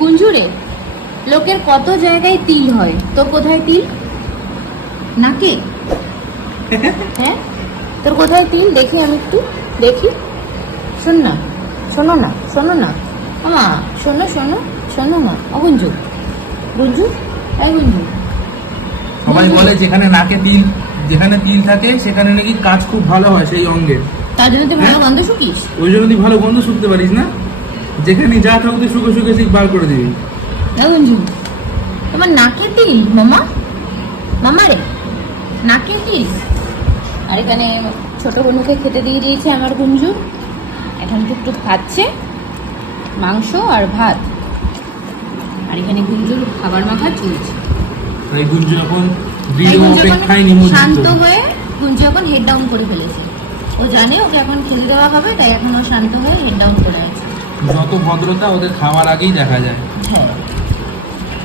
গুঞ্জুরে লোকের কত জায়গায় তিল হয়, তোর কোথায় তিল? নাকে? হ্যাঁ, তোর কোথায় তিল দেখি, আমি একটু দেখি। শোন না, শোনো না, শোনো না মা, শোনো শোনো শোনো না। ও গুঞ্জু, গুঞ্জু, এই গুঞ্জু। সবাই বলে যেখানে নাকে তিল, যেখানে তিল থাকে সেখানে নাকি কাজ খুব ভালো হয় সেই অঙ্গের। তার জন্য তুই ভালো গন্ধ শুকিস? ওই জন্য তুই ভালো গন্ধ শুকতে পারিস না, যেখানে যা থাকুক তুই শুকে শুকে সেই বার করে দিবি। এই গুঞ্জু, তোমার নাকে তিল মামা, মামা রে নাকে তিল। আর এখানে ছোট গুঞ্জুকে খেতে দিয়ে দিয়েছে আমার গুঞ্জু, এখন টুকটুক খাচ্ছে মাংস আর ভাত। আর এখানে গুঞ্জুর খাবার মাখা চলছে। এই গুঞ্জু এখন এই ভিডিও গুঞ্জু এখন অপেক্ষায় নিমজ্জিত। শান্ত হয়ে গুঞ্জু এখন হেড ডাউন করে ফেলেছে। ও জানে ওকে এখন খেতে দেওয়া হবে, তাই এখন ও শান্ত হয়ে হেড ডাউন করে আছে। যত ভদ্রতা ওদের খাওয়ার আগেই দেখা যায়। হ্যাঁ,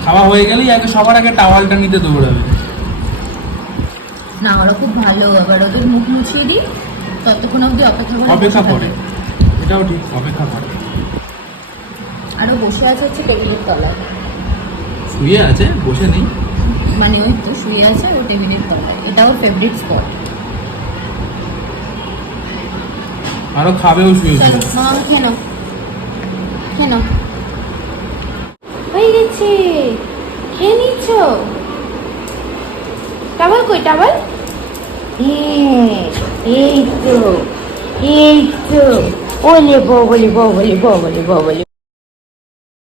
খাওয়া হয়ে গেলেই আগে সবার আগে টাওয়ালটা নিতে দৌড়াবে। না ওরা খুব ভালো, আবার ওদের মুখ মুছিয়ে দিই, ততক্ষণ অবধি অপেক্ষা করে অপেক্ষা বসে করে, থাকে। এটাও ঠিক, অপেক্ষা করে। আরও বসে আছে হচ্ছে টেবিলের তলায়, শুয়ে আছে, বসে নেই। মানে ওই তো শুয়ে আছে ও টেবিলের তলায়, এটা ওর ফেভারিট স্পট। আরো খাবেও শুয়ে চলো শুয়ে। মামা খেয়ে নাও, খেয়ে নাও। হয়ে গেছে, খেয়ে নিচ্ছ? টাওয়াল কই, টাওয়াল? এই তো, এই তো। ওলে বলে বলে বলে বলে